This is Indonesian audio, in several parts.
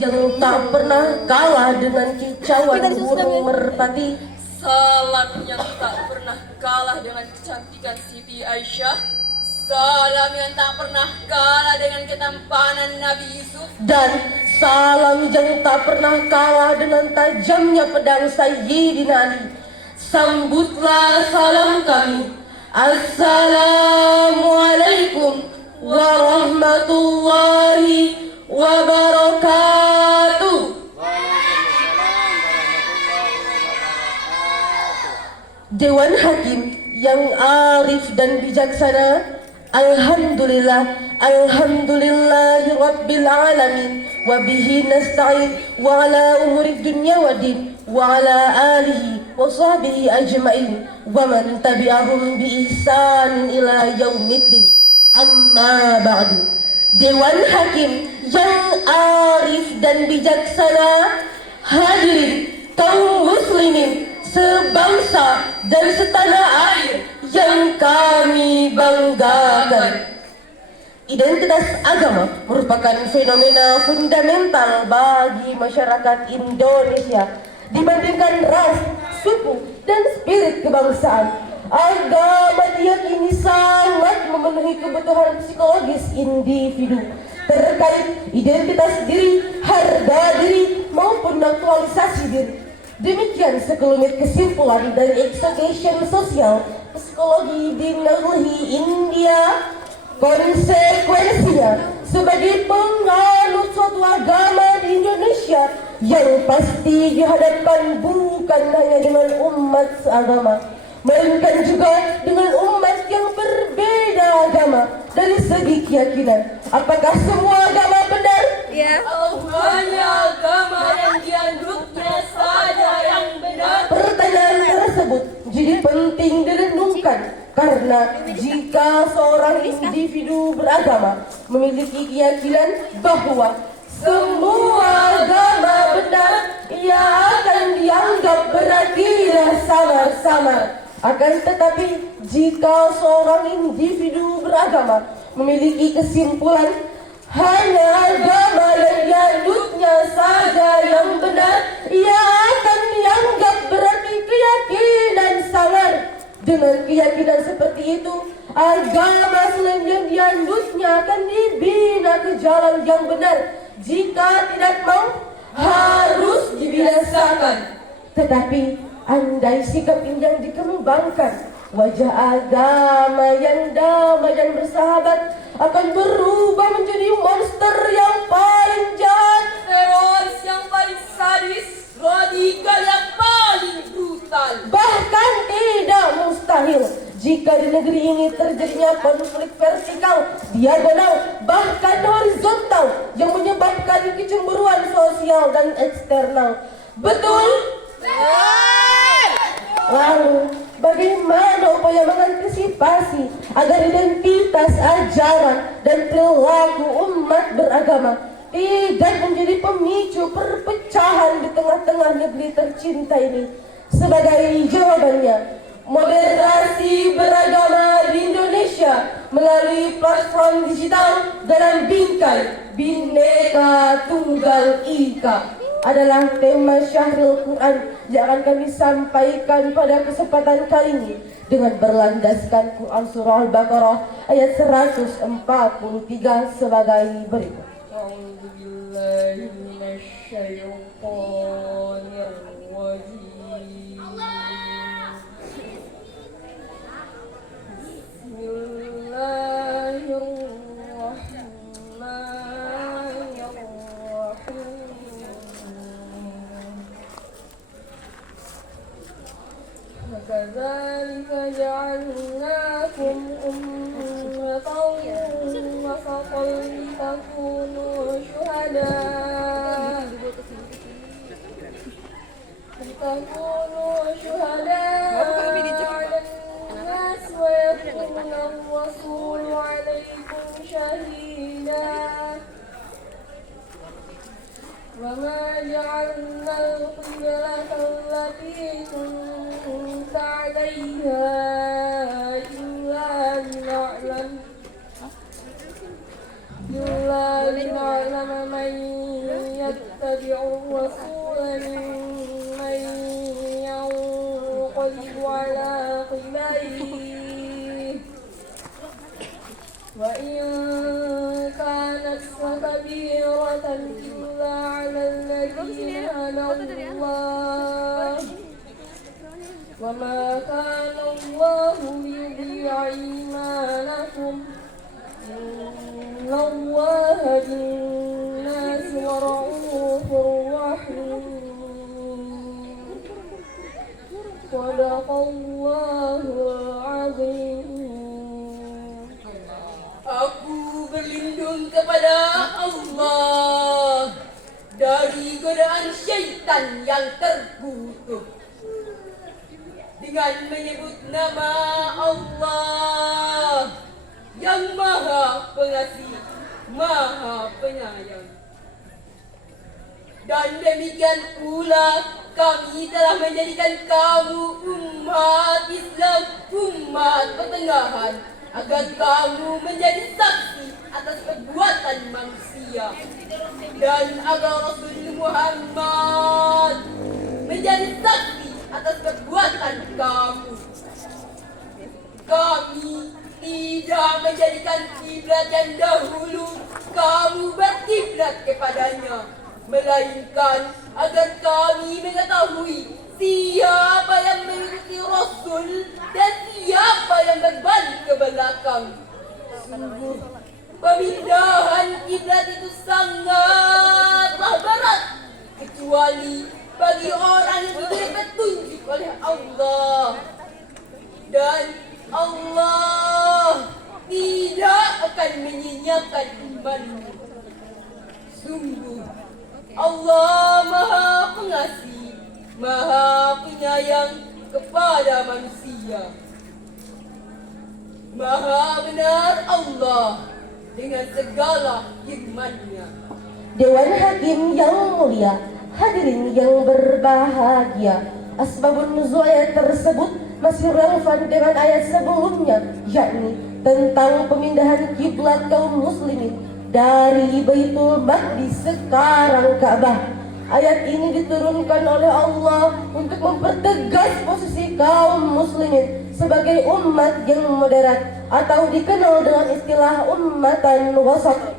yang tak pernah kalah dengan kicauan burung merpati. Salam yang tak pernah kalah dengan kecantikan Siti Aisyah. Salam yang tak pernah kalah dengan ketampanan Nabi Yusuf. Dan salam yang tak pernah kalah dengan tajamnya pedang Sayyidina Ali. Sambutlah salam kami. Assalamualaikum warahmatullahi wabarakatuh. Dewan Hakim yang arif dan bijaksana, Alhamdulillah, alhamdulillahi rabbil alamin, wa bihi nasta'in wa ala umuri dunya wa din, wa ala alihi wa sahbihi ajma'in, wa man tabi'ahum bi ihsan ila yaumiddin. Amma ba'du. Dewan Hakim yang arif dan bijaksana, hadirin kaum muslimin sebangsa dan setanah air yang kami banggakan. Identitas agama merupakan fenomena fundamental bagi masyarakat Indonesia. Dibandingkan ras, suku, dan spirit kebangsaan, agama diyakini sangat memenuhi kebutuhan psikologis individu terkait identitas diri, harga diri, maupun aktualisasi diri. Demikian sekelumit kesimpulan dari Education Sosial Psikologi di negeri India. Konsekuensinya, sebagai penganut suatu agama di Indonesia, yang pasti dihadapkan bukan hanya dengan umat seagama, melainkan juga dengan umat yang berbeda agama dari segi keyakinan. Apakah semua agama benar? Ya. Hanya agama yang dianutnya saja yang benar. Pertanyaan tersebut jadi penting direnungkan, karena jika seorang individu beragama memiliki keyakinan bahwa semua agama benar, ia akan dianggap berakidah samar-samar. Akan tetapi jika seorang individu beragama memiliki kesimpulan hanya agama yang dianutnya saja yang benar, ia akan dianggap berarti keyakinan samar. Dengan keyakinan seperti itu, agama selain yang dianutnya akan dibina ke jalan yang benar. Jika tidak mau, harus dibinasakan. Tetapi andai sikap ini yang dikembangkan, wajah agama yang damai dan bersahabat akan berubah menjadi monster yang paling jahat, Teroris yang paling sadis, radikal yang paling brutal. Bahkan tidak mustahil jika di negeri ini terjadinya konflik vertikal, diagonal, bahkan horizontal yang menyebabkan kecemburuan sosial dan eksternal. Betul? Lalu, bagaimana upaya mengantisipasi agar identitas ajaran dan perilaku umat beragama tidak menjadi pemicu perpecahan di tengah-tengah negeri tercinta ini? Sebagai jawabannya, moderasi beragama di Indonesia melalui platform digital dalam bingkai Bhinneka Tunggal Ika adalah tema Syahrul Quran yang akan kami sampaikan pada kesempatan kali ini dengan berlandaskan Quran Surah Al-Baqarah ayat 143 sebagai berikut. وكذلك جعلناكم أمة وسطا لتكونوا شهداء على الناس ويكون الرسول عليكم شهيدا وما جعلنا القبلة التي كنت عليها إلا لنعلم من تتبعوا الرسول ممن ينقلب على عقبيه وإن كانت لكبيرة إلا على الذين هدى الله وما كان الله ليضيع إيمانكم إن الله بالناس لرؤوف رحيم صدق الله العظيم. Aku berlindung kepada Allah dari godaan syaitan yang terkutuk dengan menyebut nama Allah yang Maha Pengasih, Maha Penyayang. Dan demikian pula kami telah menjadikan kamu umat Islam, umat pertengahan, agar kamu menjadi saksi atas perbuatan manusia dan agar Rasul Muhammad menjadi saksi atas perbuatan kamu. Kami tidak menjadikan kiblat yang dahulu kamu berkiblat kepadanya, melainkan agar kami mengetahui siapa yang mengikuti Rasul dan siapa yang berbalik ke belakang. Sungguh, pemindahan kiblat itu sangatlah berat, kecuali bagi orang yang diberi petunjuk oleh Allah. Dan Allah tidak akan menyia-nyiakan imanmu. Sungguh, Allah Maha Pengasih, Maha Penyayang kepada manusia. Maha benar Allah dengan segala firman-Nya. Dewan Hakim yang mulia, hadirin yang berbahagia, asbabun nuzul ayat tersebut masih relevan dengan ayat sebelumnya, yakni tentang pemindahan kiblat kaum muslimin dari Baitul Maqdis sekarang Ka'bah. Ayat ini diturunkan oleh Allah untuk mempertegas posisi kaum muslimin sebagai umat yang moderat atau dikenal dengan istilah ummatan wasat.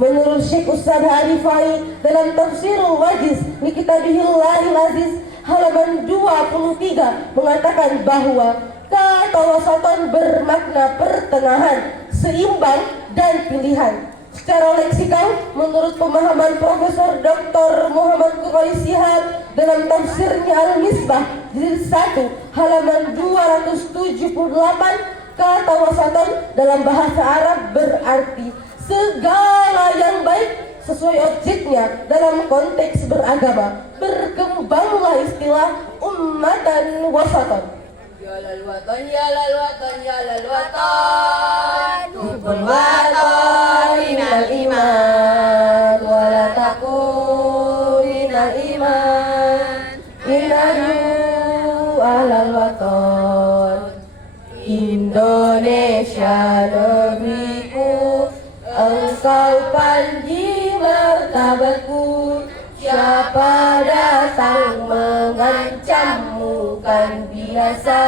Menurut Syekh Ustadz Arifai dalam Tafsirul Wajiz li Kitabihillahil Aziz halaman 23 mengatakan bahwa kata wasatan bermakna pertengahan, seimbang dan pilihan. Secara leksikal, menurut pemahaman Profesor Dr. Muhammad Quraish Shihab dalam tafsirnya Al-Misbah jilid 1 halaman 278, kata wasatan dalam bahasa Arab berarti segala yang baik sesuai objeknya dalam konteks beragama. Berkembanglah istilah ummatan wasatan. Ya lal watan, ya lal watan, ya lal watan. Rukun watan minal iman, wala takun minal iman, inadu alal watan. Indonesia negeriku, engkau panji martabatku. Siapa datang mengancammu kan binasa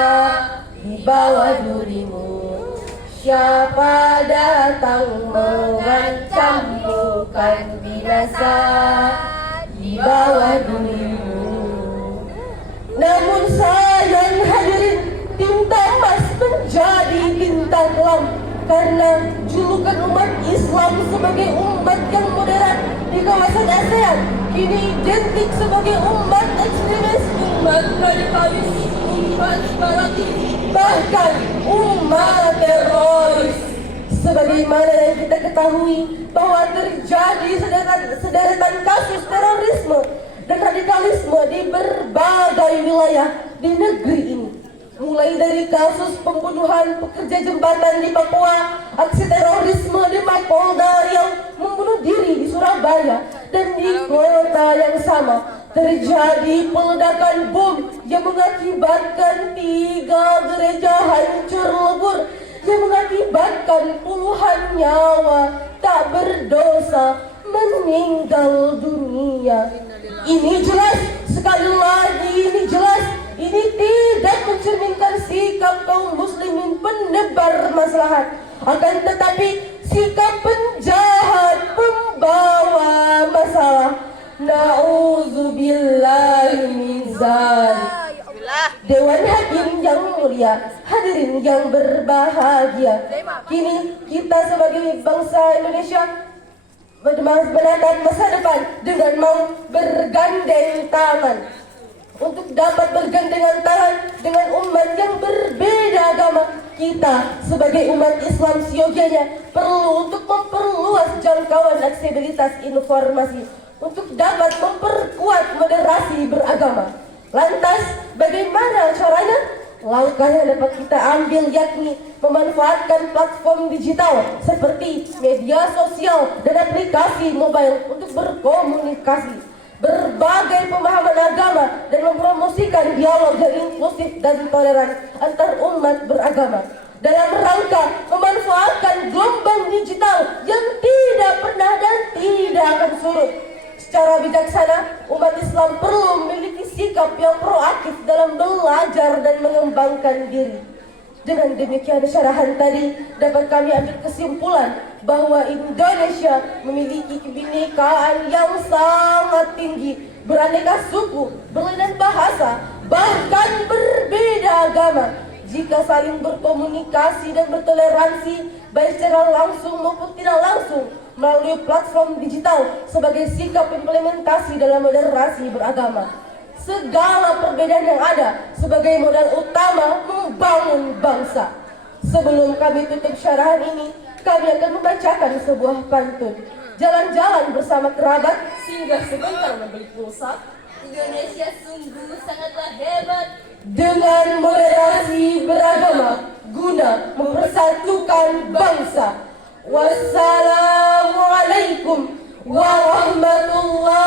di bawah durimu. Siapa datang mengancammu kan binasa di bawah durimu. Namun sayang hadirin, tinta emas menjadi bintang kelam karena julukan umat Islam sebagai umat yang moderat di kawasan ASEAN kini identik sebagai umat ekstremis, umat radikalis, umat separatis, bahkan umat teroris. Sebagaimana yang kita ketahui bahwa terjadi sederetan kasus terorisme dan radikalisme di berbagai wilayah di negeri ini. Mulai dari kasus pembunuhan pekerja jembatan di Papua, aksi terorisme di Mapolda Riau, membunuh diri di Surabaya, dan di kota yang sama terjadi peledakan bom yang mengakibatkan 3 gereja hancur lebur, yang mengakibatkan puluhan nyawa tak berdosa meninggal dunia. Ini jelas, sekali lagi ini jelas, ini tidak mencerminkan sikap kaum muslimin penebar maslahat, akan tetapi sikap penjahat pembawa masalah. Na'udzubillahi min dzalik. Dewan Hakim yang mulia, hadirin yang berbahagia, kini kita sebagai bangsa Indonesia menatap masa depan dengan mau bergandeng tangan untuk dapat bergandengan tangan dengan umat yang berbeda agama. Kita sebagai umat Islam siogianya perlu untuk memperluas jangkauan aksesibilitas informasi untuk dapat memperkuat moderasi beragama. Lantas, bagaimana caranya? Langkah yang dapat kita ambil yakni memanfaatkan platform digital seperti media sosial dan aplikasi mobile untuk berkomunikasi, berbagai pemahaman agama, dan mempromosikan dialog yang inklusif dan toleran antar umat beragama dalam rangka memanfaatkan gelombang digital yang tidak pernah dan tidak akan surut. Secara bijaksana, umat Islam perlu memiliki sikap yang proaktif dalam belajar dan mengembangkan diri. Dengan demikian syarahan tadi, dapat kami ambil kesimpulan bahwa Indonesia memiliki kebinekaan yang sangat tinggi, beraneka suku, berlainan bahasa, bahkan berbeda agama. Jika saling berkomunikasi dan bertoleransi, baik secara langsung maupun tidak langsung, melalui platform digital sebagai sikap implementasi dalam moderasi beragama. Segala perbedaan yang ada sebagai modal utama membangun bangsa. Sebelum kami tutup syarahan ini, kami akan membacakan sebuah pantun. Jalan-jalan bersama kerabat, singgah sebentar membeli pulsa. Indonesia sungguh sangatlah hebat. Dengan moderasi beragama guna mempersatukan bangsa. Wassalamualaikum warahmatullahi